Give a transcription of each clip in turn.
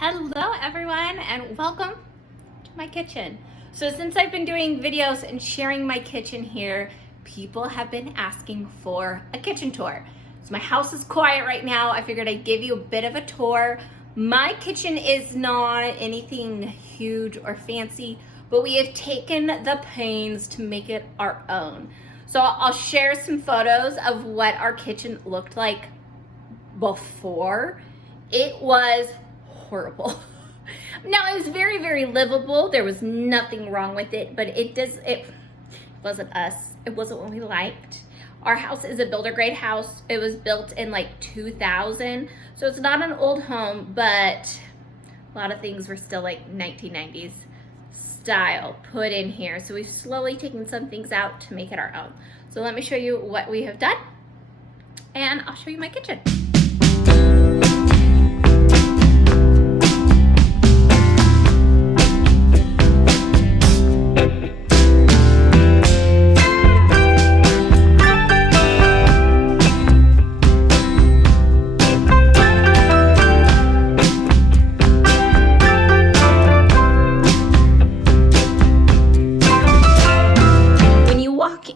Hello everyone and welcome to my kitchen. So since I've been doing videos and sharing my kitchen here, people have been asking for a kitchen tour. So my house is quiet right now. I figured I'd give you a bit of a tour. My kitchen is not anything huge or fancy, but we have taken the pains to make it our own. So I'll share some photos of what our kitchen looked like before. It was horrible. Now it was very, very livable. There was nothing wrong with it, but it wasn't us. It wasn't what we liked. Our house is a builder grade house. It was built in like 2000. So it's not an old home, but a lot of things were still like 1990s style put in here. So we've slowly taken some things out to make it our own. So let me show you what we have done and I'll show you my kitchen.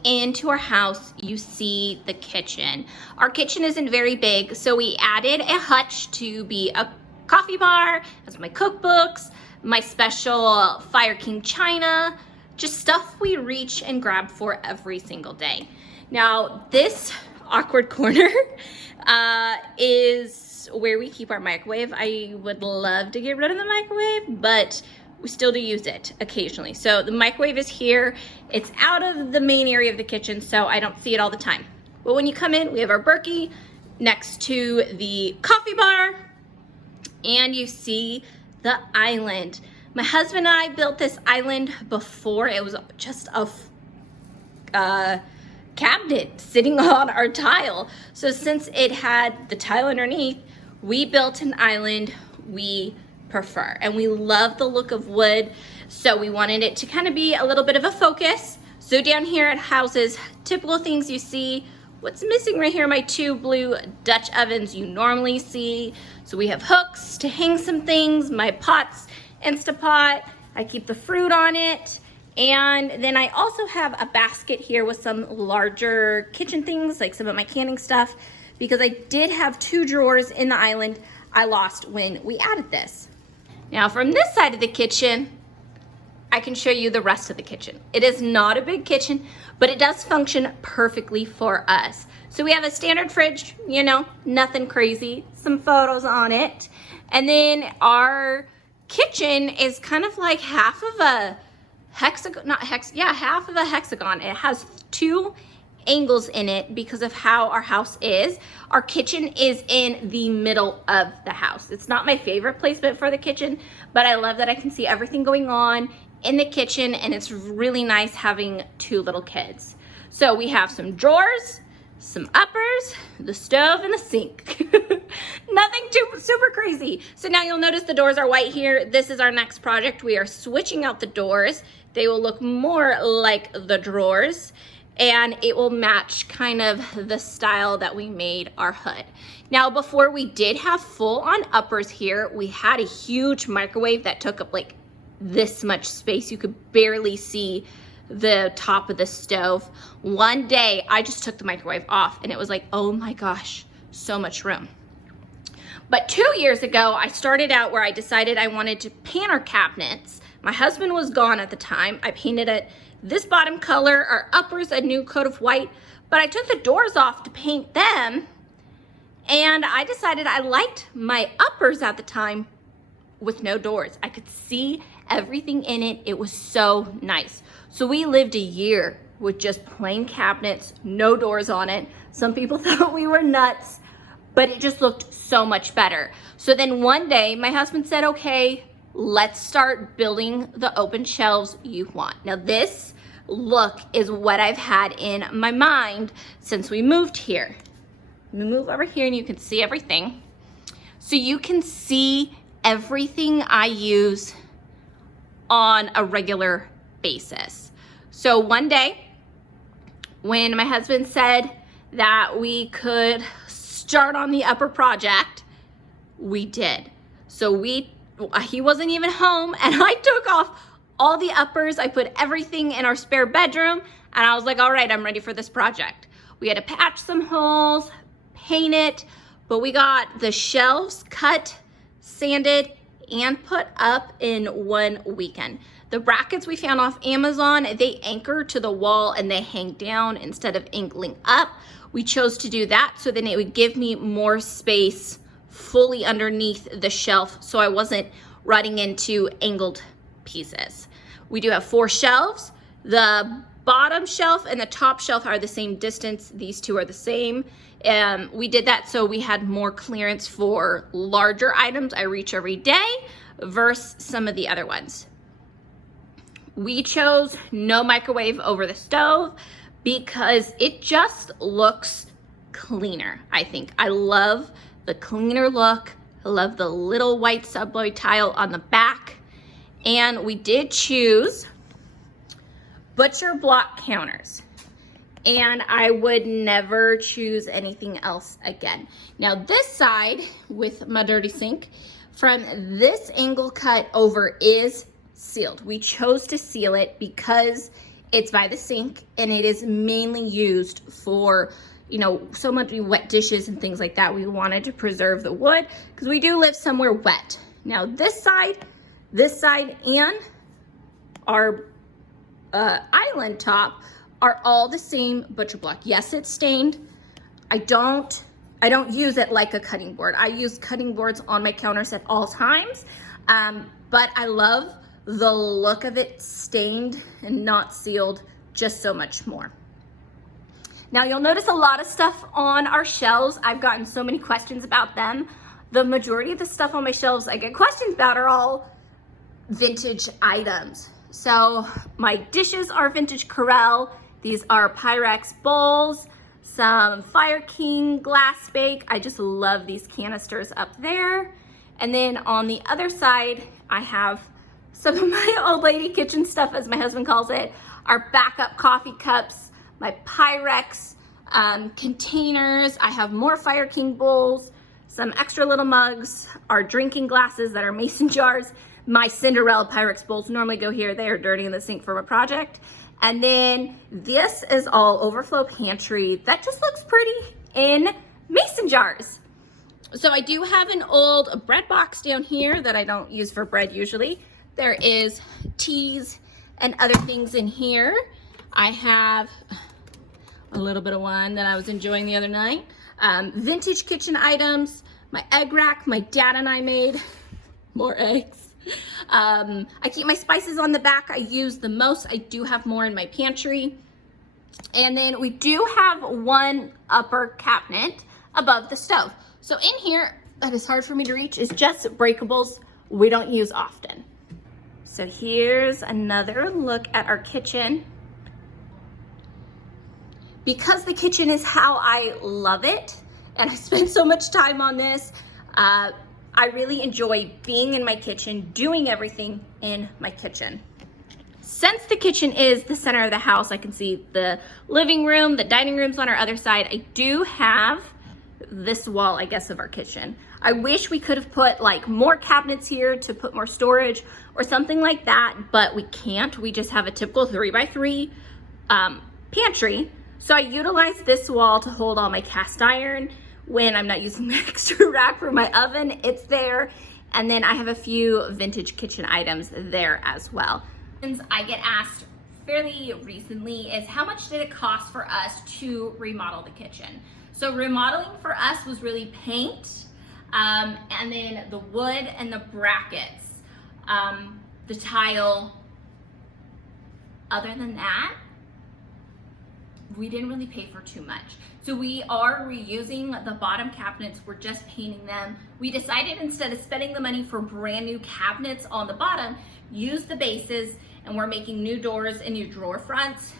Into our house, you see the kitchen. Our kitchen isn't very big, so we added a hutch to be a coffee bar, has my cookbooks, my special Fire King china, just stuff we reach and grab for every single day. Now, this awkward corner is where we keep our microwave. I would love to get rid of the microwave, but we still do use it occasionally. So the microwave is here. It's out of the main area of the kitchen, so I don't see it all the time. But when you come in, we have our Berkey next to the coffee bar, and you see the island. My husband and I built this island before. It was just a cabinet sitting on our tile. So since it had the tile underneath, we built an island we prefer, and we love the look of wood, so we wanted it to kind of be a little bit of a focus. So down here it houses typical things you see. What's missing right here, my two blue Dutch ovens you normally see. So we have hooks to hang some things, my pots, Instapot, I keep the fruit on it, and then I also have a basket here with some larger kitchen things, like some of my canning stuff, because I did have two drawers in the island I lost when we added this. Now from this side of the kitchen, I can show you the rest of the kitchen. It is not a big kitchen, but it does function perfectly for us. So we have a standard fridge, you know, nothing crazy, some photos on it. And then our kitchen is kind of like half of a hexagon, half of a hexagon. It has two angles in it because of how our house is. Our kitchen is in the middle of the house. It's not my favorite placement for the kitchen, but I love that I can see everything going on in the kitchen, and it's really nice having two little kids. So we have some drawers, some uppers, the stove, and the sink. Nothing too super crazy. So now you'll notice the doors are white here. This is our next project. We are switching out the doors. They will look more like the drawers, and it will match kind of the style that we made our hood. Now, before we did have full on uppers here, we had a huge microwave that took up like this much space. You could barely see the top of the stove. One day I just took the microwave off and it was like, oh my gosh, so much room. But 2 years ago, I started out where I decided I wanted to paint our cabinets. My husband was gone at the time. I painted it this bottom color, our uppers a new coat of white, but I took the doors off to paint them, and I decided I liked my uppers at the time with no doors. I could see everything in it. It was so nice. So we lived a year with just plain cabinets, no doors on it. Some people thought we were nuts, but it just looked so much better. So then one day my husband said, okay, let's start building the open shelves you want. Now this look is what I've had in my mind since we moved here. Let me move over here and you can see everything. So you can see everything I use on a regular basis. So one day when my husband said that we could start on the upper project, we did. So we he wasn't even home, and I took off all the uppers. I put everything in our spare bedroom, and I was like, all right, I'm ready for this project. We had to patch some holes, paint it, but we got the shelves cut, sanded, and put up in one weekend. The brackets we found off Amazon, they anchor to the wall and they hang down instead of angling up. We chose to do that so then it would give me more space fully underneath the shelf so I wasn't running into angled pieces. We do have 4 shelves. The bottom shelf and the top shelf are the same distance. These two are the same. We did that so we had more clearance for larger items I reach every day versus some of the other ones. We chose no microwave over the stove because it just looks cleaner, I think. I love the cleaner look. I love the little white subloy tile on the back. And we did choose butcher block counters. And I would never choose anything else again. Now this side with my dirty sink, from this angle cut over is sealed. We chose to seal it because it's by the sink and it is mainly used for, you know, so much wet dishes and things like that. We wanted to preserve the wood because we do live somewhere wet. Now this side and our island top are all the same butcher block. Yes, it's stained. I don't use it like a cutting board. I use cutting boards on my counters at all times, but I love the look of it stained and not sealed just so much more. Now you'll notice a lot of stuff on our shelves. I've gotten so many questions about them. The majority of the stuff on my shelves I get questions about are all vintage items. So my dishes are vintage Corelle. These are Pyrex bowls, some Fire King glass bake. I just love these canisters up there. And then on the other side, I have some of my old lady kitchen stuff, as my husband calls it, our backup coffee cups, my Pyrex containers. I have more Fire King bowls, some extra little mugs, our drinking glasses that are mason jars. My Cinderella Pyrex bowls normally go here. They are dirty in the sink for a project. And then this is all overflow pantry that just looks pretty in mason jars. So I do have an old bread box down here that I don't use for bread usually. There is teas and other things in here. I have a little bit of wine that I was enjoying the other night. Vintage kitchen items, my egg rack my dad and I made, more eggs. I keep my spices on the back. I use the most. I do have more in my pantry. And then we do have one upper cabinet above the stove. So in here, that is hard for me to reach, is just breakables we don't use often. So here's another look at our kitchen. Because the kitchen is how I love it, and I spend so much time on this, I really enjoy being in my kitchen, doing everything in my kitchen. Since the kitchen is the center of the house, I can see the living room, the dining room's on our other side. I do have this wall, I guess, of our kitchen. I wish we could have put like more cabinets here to put more storage or something like that, but we can't. We just have a typical 3x3 pantry. So I utilize this wall to hold all my cast iron. When I'm not using the extra rack for my oven, it's there. And then I have a few vintage kitchen items there as well. And I get asked fairly recently is how much did it cost for us to remodel the kitchen? So remodeling for us was really paint, and then the wood and the brackets, the tile. Other than that, we didn't really pay for too much. So we are reusing the bottom cabinets. We're just painting them. We decided instead of spending the money for brand new cabinets on the bottom, use the bases, and we're making new doors and new drawer fronts.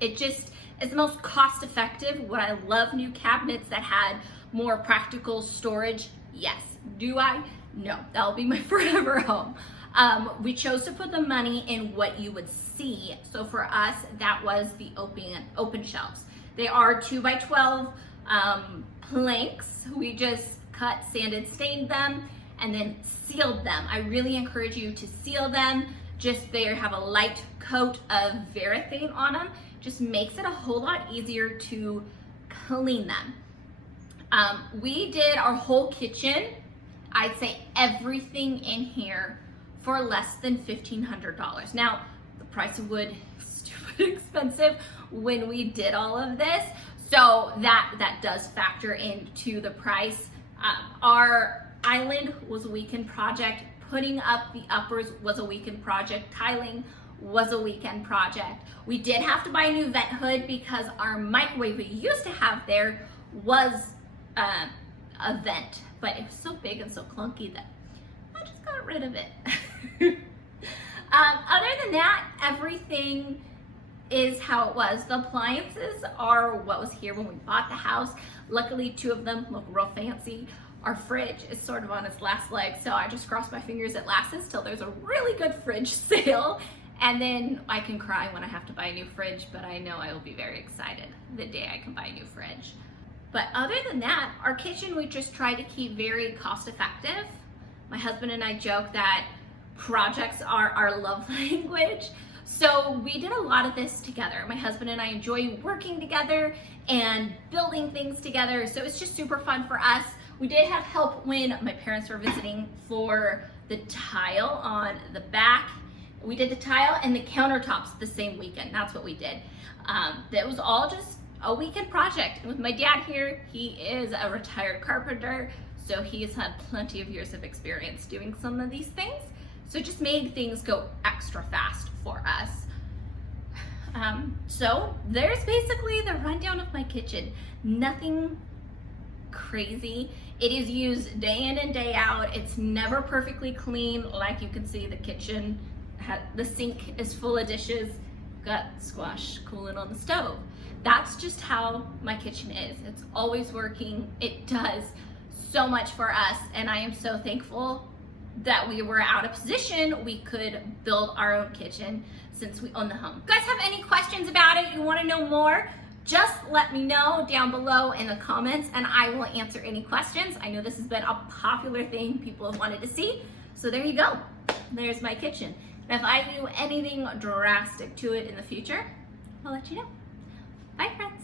It just is the most cost effective. Would I love new cabinets that had more practical storage? Yes. Do I? No. That'll be my forever home. We chose to put the money in what you would see. So for us, that was the open shelves. They are 2x12 planks. We just cut, sanded, stained them, and then sealed them. I really encourage you to seal them. Just they have a light coat of varathane on them. Just makes it a whole lot easier to clean them. We did our whole kitchen, I'd say everything in here, for less than $1,500. Now, the price of wood is stupid expensive when we did all of this, so that does factor into the price. Our island was a weekend project. Putting up the uppers was a weekend project. Tiling was a weekend project. We did have to buy a new vent hood because our microwave we used to have there was a vent, but it was so big and so clunky that I just got rid of it. Other than that, everything is how it was. The appliances are what was here when we bought the house. Luckily, 2 of them look real fancy. Our fridge is sort of on its last leg, so I just cross my fingers it lasts till there's a really good fridge sale, and then I can cry when I have to buy a new fridge, but I know I will be very excited the day I can buy a new fridge. But other than that, our kitchen we just try to keep very cost effective. My husband and I joke that projects are our love language. So we did a lot of this together. My husband and I enjoy working together and building things together. So it's just super fun for us. We did have help when my parents were visiting for the tile on the back. We did the tile and the countertops the same weekend. That's what we did. That was all just a weekend project. And with my dad here, he is a retired carpenter, so he's had plenty of years of experience doing some of these things. So it just made things go extra fast for us. So there's basically the rundown of my kitchen. Nothing crazy. It is used day in and day out. It's never perfectly clean. Like you can see, the kitchen, the sink is full of dishes, got squash cooling on the stove. That's just how my kitchen is. It's always working. It does so much for us, and I am so thankful that we were out of position. We could build our own kitchen since we own the home. If you guys have any questions about it, you want to know more, just let me know down below in the comments and I will answer any questions. I know this has been a popular thing people have wanted to see, so there you go. There's my kitchen. And if I do anything drastic to it in the future, I'll let you know. Bye, friends.